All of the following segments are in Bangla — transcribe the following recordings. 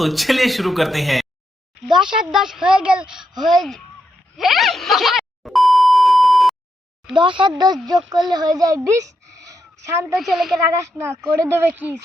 तो चलिए शुरू करते हैं। 10 আর 10 হয়ে গেল 10 আর 10 যোগ করলে হয়ে যায় 20। শান্ত ছেলেকে রাগাস না, করে দেবে কিস।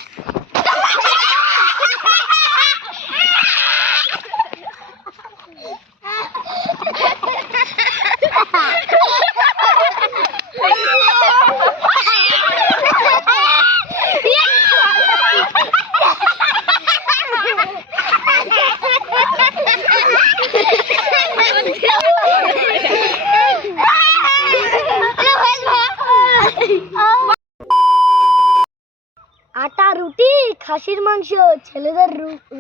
আটা রুটি খাসির মাংস, ছেলেদের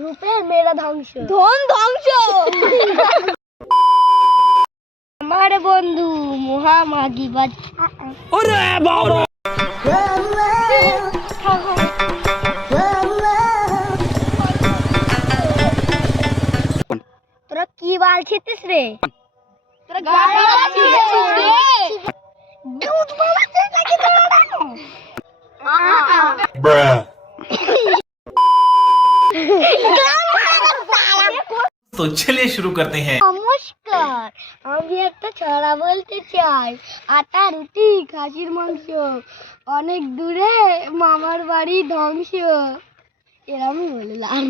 রূপে মেয়েরা ধ্বংস, ধন ধ্বংস। আমার বন্ধু মহামাগী বাজ। ওরে বাবা, তোরা কি বাল ছিটিস রে? তোরা দুধ বানাচ্ছিস নাকি তোরা? तो चलिए शुरू करते हैं। নমস্কার, আমি একটা ছড়া বলতে চাই। আটা রুটি খাসির মাংস, অনেক দূরে মামার বাড়ি ধ্বংস। এরমই বললাম।